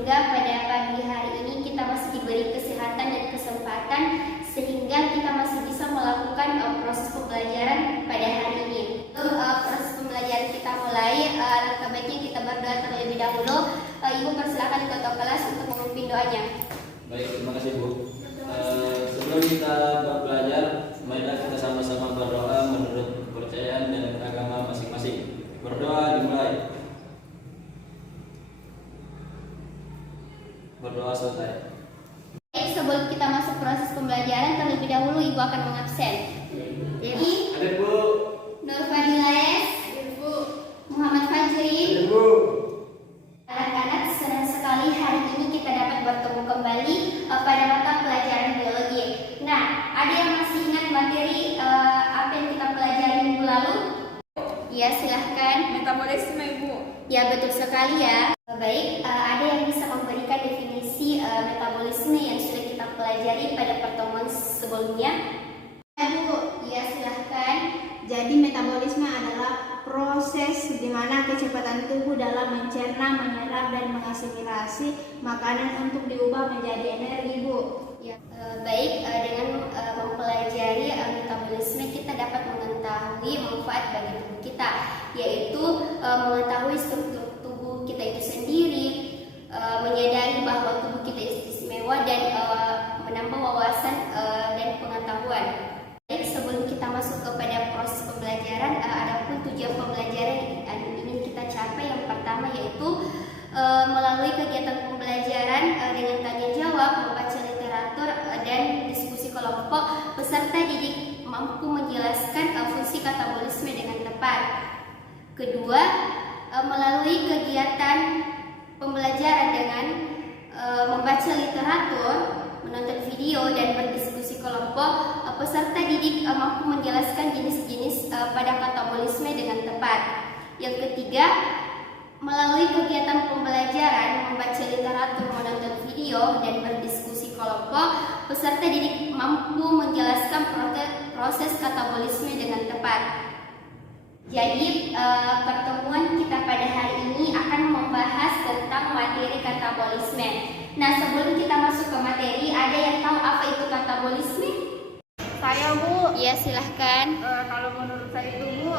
sehingga pada pagi hari ini kita masih diberi kesehatan dan kesempatan sehingga kita masih bisa melakukan proses pembelajaran pada hari ini. Untuk proses pembelajaran kita mulai, alangkah baiknya kita berdoa terlebih dahulu. Ibu persilakan ketua kelas untuk memimpin doanya. Baik, terima kasih Bu. Sebelum kita belajar, marilah kita sama-sama berdoa menurut kepercayaan dan agama masing-masing. Berdoa dimulai. Berdoa selesai. Baik, sebelum kita masuk proses pembelajaran, terlebih dahulu Ibu akan mengabsen. Jadi, Hadir Bu. Nur Fadilaes, Bu. Muhammad Fajri. Bu. Anak-anak, senang sekali hari ini kita dapat bertemu kembali pada mata pelajaran biologi. Nah, ada yang masih ingat materi apa yang kita pelajari minggu lalu? Ya, silahkan. Metabolisme, Ibu. Ya, betul sekali ya. Baik, ada yang bisa memberikan definisi metabolisme yang sudah kita pelajari pada pertemuan sebelumnya? Bu. Ya, silahkan. Jadi metabolisme adalah proses di mana kecepatan tubuh dalam mencerna, menyerap, dan mengasimilasi makanan untuk diubah menjadi energi, Bu. Ya, baik, dengan mempelajari metabolisme kita dapat mengetahui manfaat bagi tubuh kita, yaitu mengetahui struktur tubuh kita itu sendiri, menyadari bahwa tubuh kita istimewa dan menambah wawasan dan pengetahuan. Baik, sebelum kita masuk kepada proses pembelajaran, adapun tujuan pembelajaran yang ingin kita capai yang pertama yaitu melalui kegiatan pembelajaran dengan tanya jawab, membaca literatur dan diskusi kelompok, peserta didik mampu menjelaskan fungsi katabolisme dengan tepat. Kedua, melalui kegiatan pembelajaran dengan membaca literatur, menonton video dan berdiskusi kelompok, peserta didik mampu menjelaskan jenis-jenis pada katabolisme dengan tepat. Yang ketiga, melalui kegiatan pembelajaran, membaca literatur, menonton video, dan berdiskusi kelompok, peserta didik mampu menjelaskan proses katabolisme dengan tepat. Jadi, pertemuan kita pada hari ini akan membahas tentang materi katabolisme. Nah, sebelum kita masuk ke materi, ada yang tahu apa itu katabolisme? Saya, Bu. Ya, silahkan. Kalau menurut saya itu, Bu,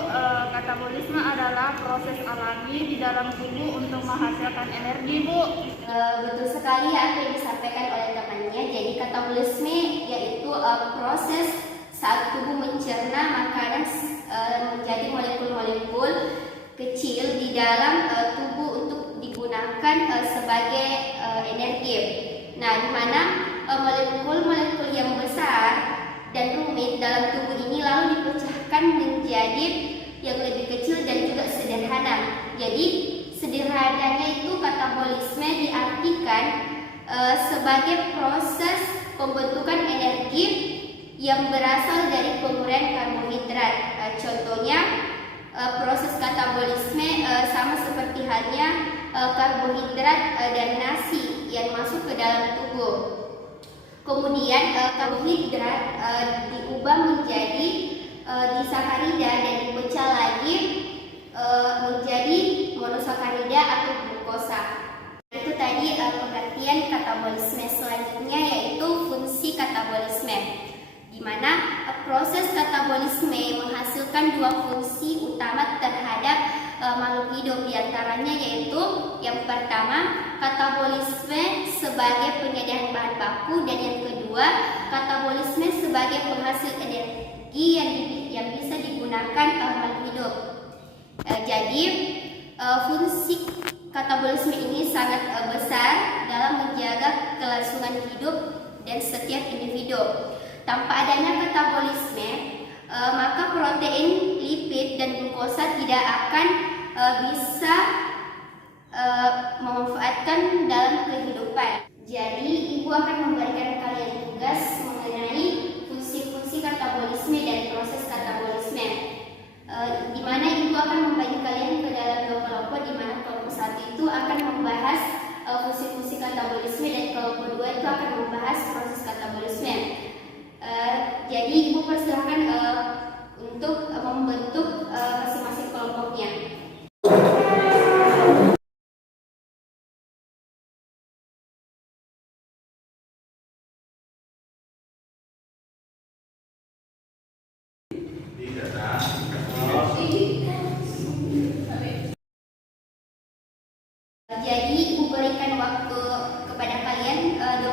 katabolisme adalah proses alami di dalam tubuh untuk menghasilkan energi, Bu. Betul sekali apa yang disampaikan oleh temannya. Jadi katabolisme yaitu proses saat tubuh mencerna makanan menjadi molekul-molekul kecil di dalam tubuh untuk digunakan sebagai energi. Nah, di mana molekul-molekul yang besar dan rumit dalam tubuh ini lalu dipecahkan menjadi yang lebih kecil dan juga sederhana. Jadi sederhananya itu katabolisme diartikan sebagai proses pembentukan energi yang berasal dari penguraian karbohidrat. Contohnya proses katabolisme sama seperti halnya karbohidrat dan nasi yang masuk ke dalam tubuh. Kemudian karbohidrat diubah menjadi disakarida dan dipecah lagi menjadi monosakarida atau glukosa. Itu tadi pengertian katabolisme. Selanjutnya yaitu fungsi katabolisme, di mana proses katabolisme menghasilkan dua fungsi utama terhadap makhluk hidup. Di antaranya yaitu yang pertama katabolisme sebagai penyediaan bahan baku, dan yang kedua katabolisme sebagai penghasil energi yang bisa digunakan makhluk hidup. Jadi fungsi katabolisme ini sangat besar dalam menjaga kelangsungan hidup dan setiap individu. Tanpa adanya katabolisme, maka protein, lipid, dan glukosa tidak akan bisa memanfaatkan dalam kehidupan. Jadi, Ibu akan memberikan kalian tugas mengenai fungsi-fungsi katabolisme dan proses katabolisme. Di mana Ibu akan membagi kalian ke dalam dua kelompok, di mana kelompok satu itu akan membahas fungsi-fungsi katabolisme dan kelompok dua itu akan membahas proses katabolisme. Jadi Ibu persilahkan untuk membentuk masing-masing kelompoknya.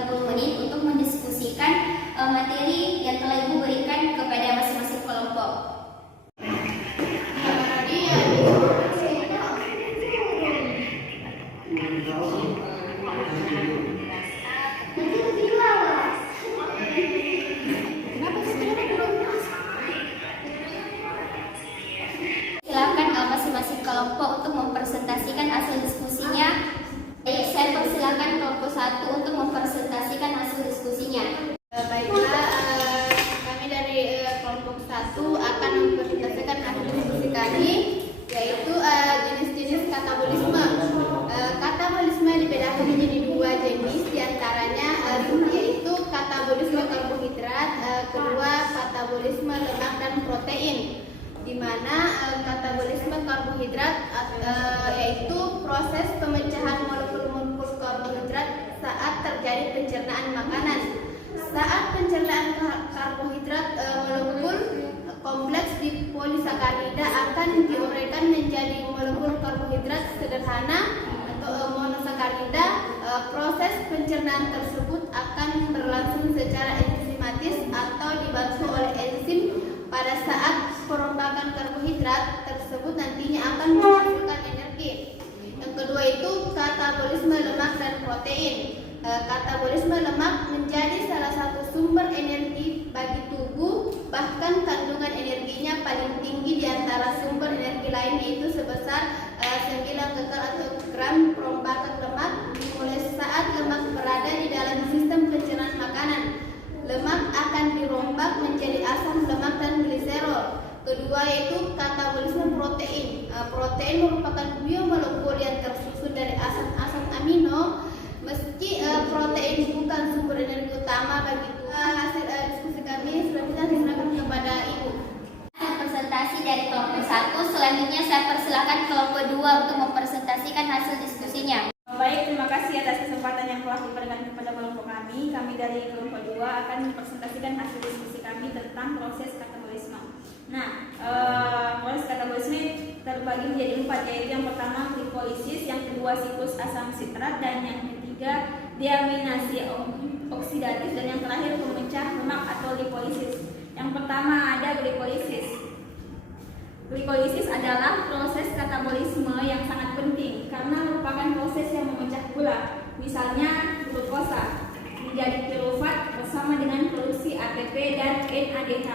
30 menit untuk mendiskusikan materi yang telah Ibu berikan kepada masing-masing kelompok. Silakan masing-masing kelompok untuk mempresentasikan hasil diskusinya. Saya persilakan kelompok 1 untuk mempresentasikan hasil diskusinya. Baiklah, kami dari kelompok 1 akan mempresentasikan hasil diskusi kami, yaitu jenis-jenis katabolisme. Katabolisme dibedakan menjadi 2 jenis, diantaranya yaitu katabolisme karbohidrat, kedua katabolisme lemak dan protein. Di mana katabolisme karbohidrat yaitu proses pemecahan molekul-molekul karbohidrat saat terjadi pencernaan makanan. Saat pencernaan karbohidrat, molekul kompleks di polisakarida akan diuraikan menjadi molekul karbohidrat sederhana atau monosakarida. Proses pencernaan tersebut akan berlangsung secara enzimatis atau dibantu oleh enzim. Pada saat perombakan karbohidrat tersebut nantinya akan menghasilkan energi. Yang kedua itu katabolisme lemak dan protein. Katabolisme lemak menjadi salah satu sumber energi bagi tubuh, bahkan kandungan energinya paling tinggi di antara sumber energi lain, yaitu sebesar 9 kekal atau gram perombakan lemak dimulai saat lemak berada di dalam sistem pencernaan makanan. Lemak akan dirombak menjadi asam lemak dan gliserol. Kedua yaitu katabolisme protein. Protein merupakan biomolekul yang tersusun dari asam-asam amino. Meski protein bukan sumber energi utama bagi tubuh. Hasil diskusi kami selanjutnya diserahkan kepada Ibu. Presentasi dari kelompok 1. Selanjutnya saya persilakan kelompok 2 untuk mempresentasikan hasil diskusinya. Baik, terima kasih atas kesempatan yang telah diberikan kepada kelompok kami. Kami dari kelompok 2 akan mempresentasikan hasil diskusi kami tentang proses katabolisme. Nah, proses katabolisme terbagi menjadi 4, yaitu yang pertama glikolisis, yang kedua siklus asam sitrat, dan yang ketiga deaminasi oksidatif, dan yang terakhir pemecah lemak atau lipolisis. Yang pertama ada glikolisis. Glikolisis adalah proses katabolisme yang sangat penting karena merupakan proses yang memecah gula, misalnya glukosa, menjadi pirufat bersama dengan produksi ATP dan NADH.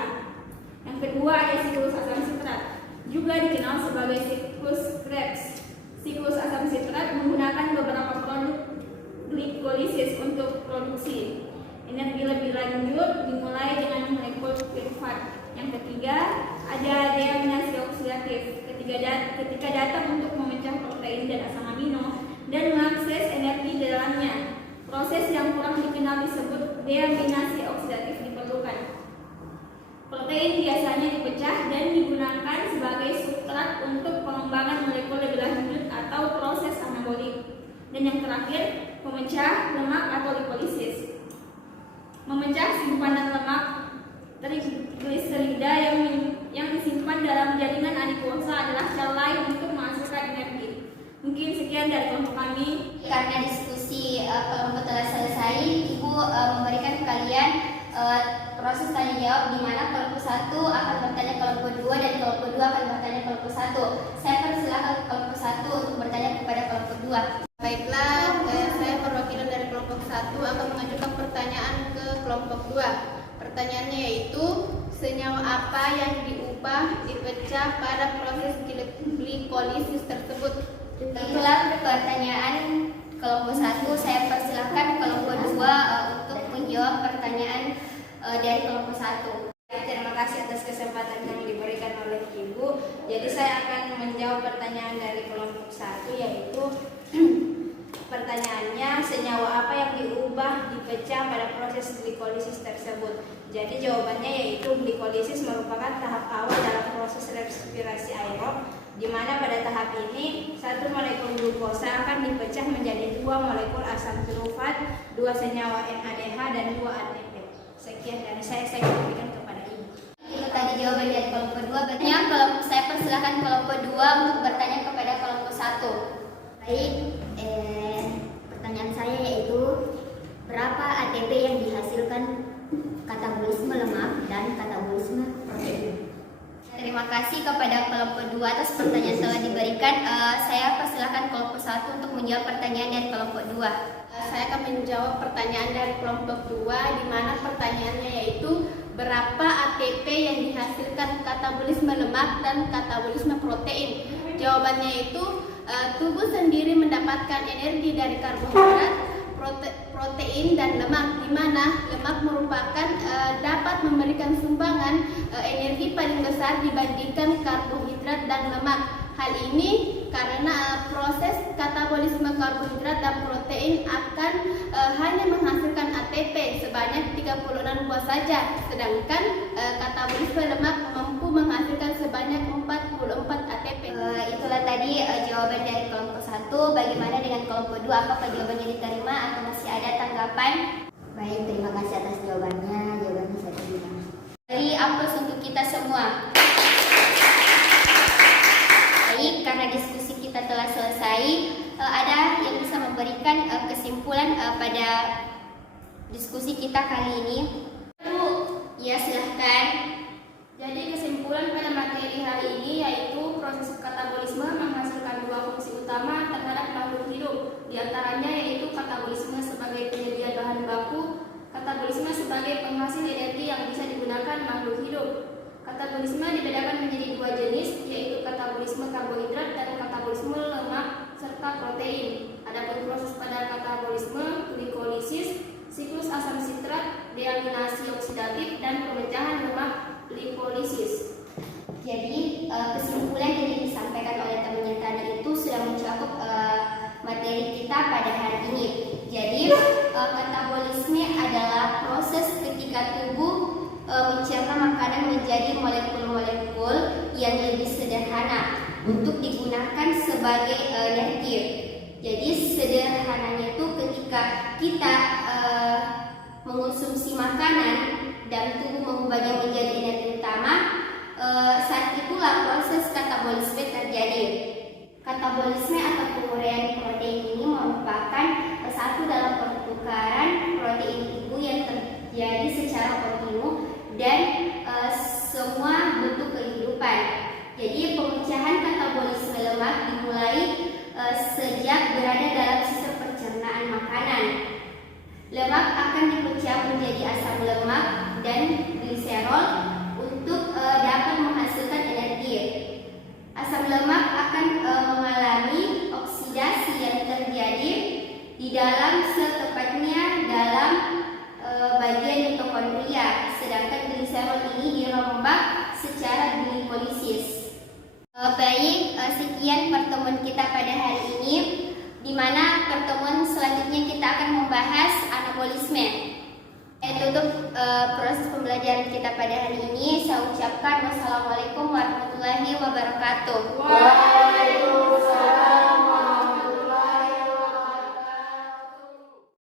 Yang kedua ada siklus asam sitrat, juga dikenal sebagai siklus Krebs. Siklus asam sitrat menggunakan beberapa produk glikolisis untuk produksi. Energi lebih lanjut dimulai dengan molekul pirufat. Yang ketiga ada deaminasi oksidatif, ketika datang untuk memecah protein dan asam amino dan mengakses energi di dalamnya. Proses yang kurang dikenal disebut deaminasi oksidatif diperlukan. Protein biasanya dipecah dan digunakan sebagai substrat untuk pengembangan molekul lebih lanjut atau proses anabolik. Dan yang terakhir, pemecah lemak atau lipolisis. Memecah simpanan lemak trigliserida yang disimpan dalam jaringan adipose adalah cara lain untuk menghasilkan energi. Mungkin sekian dari kelompok kami. Karena diskusi kelompok telah selesai, Ibu memberikan kalian proses tanya jawab di mana kelompok 1 akan bertanya kelompok 2 dan kelompok 2 akan bertanya kelompok 1. Saya persilakan kelompok 1 untuk bertanya kepada kelompok 2. Baiklah, saya perwakilan dari kelompok 1 akan mengajukan pertanyaan ke kelompok 2. Pertanyaannya yaitu senyawa apa yang diubah dipecah pada proses glikolisis tersebut? Itulah pertanyaan kelompok 1. Saya persilakan kelompok 2 untuk menjawab pertanyaan dari kelompok 1. Terima kasih atas kesempatan yang diberikan oleh Ibu. Jadi saya akan menjawab pertanyaan dari kelompok 1, yaitu pertanyaannya senyawa apa yang diubah dipecah pada proses glikolisis tersebut. Jadi jawabannya yaitu glikolisis merupakan tahap awal dalam proses respirasi aerob, di mana pada tahap ini satu molekul glukosa akan dipecah menjadi 2 molekul asam pirufat, 2 senyawa NADH dan 2 ATP. Sekian dari saya berikan kepada Ibu. Itu tadi jawaban dari kelompok 2. Bertanya saya persilakan kelompok 2 untuk bertanya kepada kelompok 1. Baik, pertanyaan saya yaitu berapa ATP yang dihasilkan katabolisme lemak dan katabolisme protein. Terima kasih kepada kelompok 2 atas pertanyaan telah diberikan. Saya persilahkan kelompok 1 untuk menjawab pertanyaan dari kelompok 2. Saya akan menjawab pertanyaan dari kelompok 2, di mana pertanyaannya yaitu berapa ATP yang dihasilkan katabolisme lemak dan katabolisme protein. Jawabannya itu tubuh sendiri mendapatkan energi dari karbohidrat, protein dan lemak, di mana lemak merupakan dapat memberikan sumbangan energi paling besar dibandingkan karbohidrat dan lemak. Hal ini karena proses katabolisme karbohidrat dan protein akan hanya menghasilkan ATP sebanyak 36 buah saja, sedangkan katabolisme lemak mampu menghasilkan sebanyak 44 ATP. Itulah tadi jawaban dari kelompok 1. Bagaimana dengan kelompok 2? Apakah jawabannya diterima atau masih ada tanggapan? Baik, terima kasih atas jawabannya. Jawabannya saya terima. Beri aplaus untuk kita semua. Baik, karena diskusi kita telah selesai, ada yang bisa memberikan kesimpulan pada diskusi kita kali ini? Ya, silahkan. Jadi kesimpulan pada materi hari ini yaitu proses katabolisme menghasilkan dua fungsi utama terhadap makhluk hidup. Di antaranya yaitu katabolisme sebagai penyedia bahan baku, katabolisme sebagai penghasil energi yang bisa digunakan makhluk hidup. Katabolisme dibedakan menjadi dua jenis, yaitu katabolisme karbohidrat dan katabolisme lemak serta protein. Adapun proses pada katabolisme glikolisis, siklus asam sitrat, deaminasi oksidatif, dan pemecahan lemak lipolisis. Jadi kesimpulan yang disampaikan oleh temannya tadi itu sudah mencakup materi kita pada hari ini. Jadi katabolisme adalah proses ketika tubuh mencerna makanan menjadi molekul-molekul yang lebih sederhana untuk digunakan sebagai energi. Jadi sederhananya itu ketika kita mengonsumsi makanan dan tubuh mengubahnya menjadi energi utama, saat itulah proses katabolisme terjadi. Katabolisme atau penguraian protein ini merupakan satu dalam pertukaran protein tubuh yang terjadi secara kontinu dan semua bentuk kehidupan. Jadi pemecahan katabolisme lemak dimulai sejak berada dalam sistem pencernaan makanan. Lemak akan dipecah menjadi asam lemak dan gliserol untuk dapat menghasilkan energi. Asam lemak akan mengalami oksidasi yang terjadi di dalam sel, tepatnya dalam bagian mitokondria, sedangkan gliserol ini dirombak secara glikolisis. Baik, sekian pertemuan kita pada hari ini, di mana pertemuan selanjutnya kita akan membahas anabolisme. Untuk proses pembelajaran kita pada hari ini, saya ucapkan wassalamualaikum warahmatullahi wabarakatuh.